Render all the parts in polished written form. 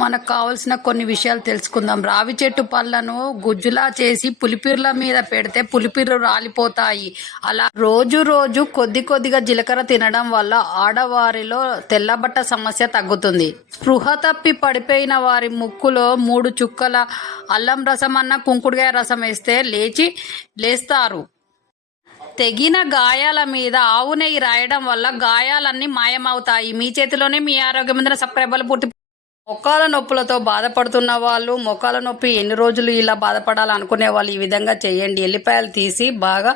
మనకు కావాల్సిన కొన్ని విషయాలు తెలుసుకుందాం. రావి చెట్టు పళ్ళను గుజ్జులా చేసి పులిపిర్ల మీద పెడితే పులిపిర్లు రాలిపోతాయి. అలా రోజు రోజు కొద్ది కొద్దిగా జీలకర్ర తినడం వల్ల ఆడవారిలో తెల్లబట్ట సమస్య తగ్గుతుంది. స్పృహ తప్పి పడిపోయిన వారి ముక్కులో 3 చుక్కల అల్లం రసం అన్న కుంకుడుగాయ రసం వేస్తే లేస్తారు. తెగిన గాయాల మీద ఆవు నెయ్యి రాయడం వల్ల గాయాలన్నీ మాయమవుతాయి. మీ చేతిలోనే మీ ఆరోగ్యమైన సబ్స్క్రైబర్లు పూర్తి. మోకాల నొప్పులతో బాధపడుతున్న వాళ్ళు, మోకాల నొప్పి ఎన్ని రోజులు ఇలా బాధపడాలనుకునే వాళ్ళు ఈ విధంగా చేయండి. ఎల్లిపాయలు తీసి బాగా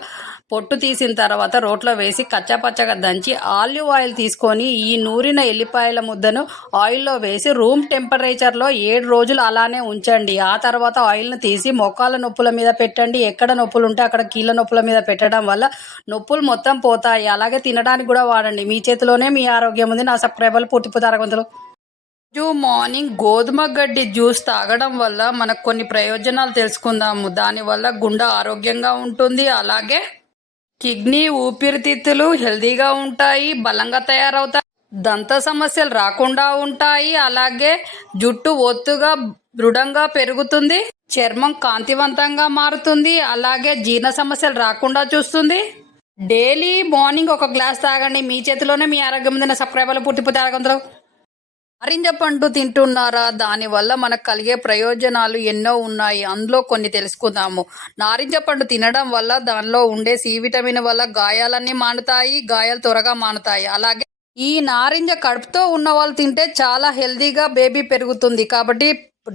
పొట్టు తీసిన తర్వాత రోట్లో వేసి కచ్చాపచ్చగా దంచి ఆలివ్ ఆయిల్ తీసుకొని ఈ నూరిన ఎల్లిపాయల ముద్దను ఆయిల్లో వేసి రూమ్ టెంపరేచర్లో 7 రోజులు అలానే ఉంచండి. ఆ తర్వాత ఆయిల్ను తీసి మోకాల నొప్పుల మీద పెట్టండి. ఎక్కడ నొప్పులు ఉంటే అక్కడ కీళ్ళ నొప్పుల మీద పెట్టడం వల్ల నొప్పులు మొత్తం పోతాయి. అలాగే తినడానికి కూడా వాడండి. మీ చేతిలోనే మీ ఆరోగ్యం ఉంది. నా సబ్స్క్రైబర్లు పూర్తి ఆరోగ్యవంతులు. రోజు మార్నింగ్ గోధుమ గడ్డి జ్యూస్ తాగడం వల్ల మనకు కొన్ని ప్రయోజనాలు తెలుసుకుందాము. దానివల్ల గుండె ఆరోగ్యంగా ఉంటుంది. అలాగే కిడ్నీ, ఊపిరితిత్తులు హెల్దీగా ఉంటాయి, బలంగా తయారవుతాయి, దంత సమస్యలు రాకుండా ఉంటాయి. అలాగే జుట్టు ఒత్తుగా దృఢంగా పెరుగుతుంది, చర్మం కాంతివంతంగా మారుతుంది, అలాగే జీర్ణ సమస్యలు రాకుండా చూస్తుంది. డైలీ మార్నింగ్ 1 గ్లాస్ తాగండి. మీ చేతిలోనే మీ ఆరోగ్యం ఉంది. సబ్స్క్రైబర్లు పూర్తి ఆరోగ్యంతో. నారింజ పండు తింటున్నారా? దానివల్ల మనకు కలిగే ప్రయోజనాలు ఎన్నో ఉన్నాయి. అందులో కొన్ని తెలుసుకుందాము. నారింజ పండు తినడం వల్ల దానిలో ఉండే సి విటమిన్ వల్ల గాయాలన్నీ మానుతాయి, గాయాలు త్వరగా మానుతాయి. అలాగే ఈ నారింజ కడుపుతో ఉన్న వాళ్ళు తింటే చాలా హెల్దీగా బేబీ పెరుగుతుంది. కాబట్టి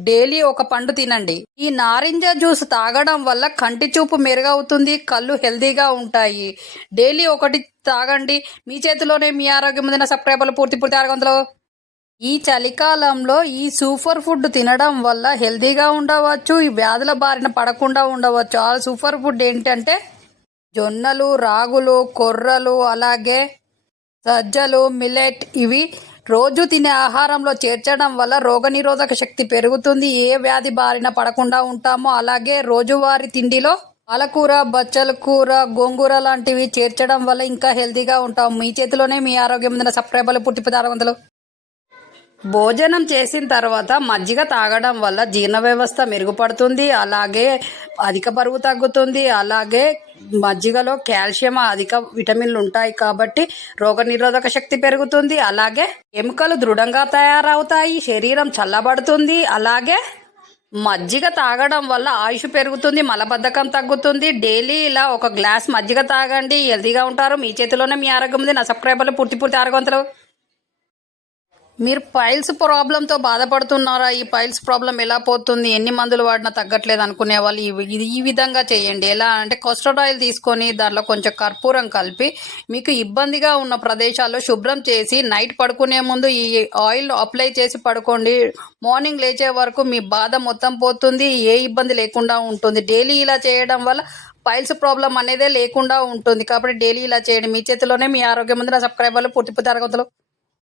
డైలీ 1 పండు తినండి. ఈ నారింజ జ్యూస్ తాగడం వల్ల కంటి చూపు మెరుగవుతుంది, కళ్ళు హెల్దీగా ఉంటాయి. డైలీ 1 తాగండి. మీ చేతిలోనే మీ ఆరోగ్యం ఉంది. సబ్స్క్రైబర్లు పూర్తి ఆరోగ్యవంతులు. ఈ చలికాలంలో ఈ సూపర్ ఫుడ్ తినడం వల్ల హెల్తీగా ఉండవచ్చు, ఈ వ్యాధుల బారిన పడకుండా ఉండవచ్చు. ఆ సూపర్ ఫుడ్ ఏంటంటే జొన్నలు, రాగులు, కొర్రలు, అలాగే సజ్జలు, మిల్లెట్. ఇవి రోజు తినే ఆహారంలో చేర్చడం వల్ల రోగనిరోధక శక్తి పెరుగుతుంది, ఏ వ్యాధి బారిన పడకుండా ఉంటామో. అలాగే రోజువారీ తిండిలో పాలకూర, బచ్చల కూర, గోంగూర లాంటివి చేర్చడం వల్ల ఇంకా హెల్తీగా ఉంటాం. మీ చేతిలోనే మీ ఆరోగ్యం ఉన్న సబ్స్క్రైబర్లు పూర్తి ఆరోగ్యవంతులు. భోజనం చేసిన తర్వాత మజ్జిగ తాగడం వల్ల జీర్ణ వ్యవస్థ మెరుగుపడుతుంది, అలాగే అధిక బరువు తగ్గుతుంది. అలాగే మజ్జిగలో కాల్షియం, అధిక విటమిన్లు ఉంటాయి కాబట్టి రోగనిరోధక శక్తి పెరుగుతుంది. అలాగే ఎముకలు దృఢంగా తయారవుతాయి, శరీరం చల్లబడుతుంది. అలాగే మజ్జిగ తాగడం వల్ల ఆయుష్ పెరుగుతుంది, మలబద్ధకం తగ్గుతుంది. డైలీ ఇలా 1 గ్లాస్ మజ్జిగ తాగండి, హెల్తీగా ఉంటారు. మీ చేతిలోనే మీ ఆరోగ్యం ఉంది. నా సబ్స్క్రైబర్లు పూర్తి ఆరోగ్యవంతులు. మీరు పైల్స్ ప్రాబ్లంతో బాధపడుతున్నారా? ఈ పైల్స్ ప్రాబ్లం ఎలా పోతుంది, ఎన్ని మందులు వాడినా తగ్గట్లేదు అనుకునే వాళ్ళు ఈ విధంగా చేయండి. ఎలా అంటే కస్టర్డ్ ఆయిల్ తీసుకొని దాంట్లో కొంచెం కర్పూరం కలిపి మీకు ఇబ్బందిగా ఉన్న ప్రదేశాల్లో శుభ్రం చేసి నైట్ పడుకునే ముందు ఈ ఆయిల్ అప్లై చేసి పడుకోండి. మార్నింగ్ లేచే వరకు మీ బాధ మొత్తం పోతుంది, ఏ ఇబ్బంది లేకుండా ఉంటుంది. డైలీ ఇలా చేయడం వల్ల పైల్స్ ప్రాబ్లం అనేదే లేకుండా ఉంటుంది. కాబట్టి డైలీ ఇలా చేయండి. మీ చేతిలోనే మీ ఆరోగ్యం ఉంది. నా సబ్స్క్రైబర్లు పూర్తి ఆరోగ్యవంతులు.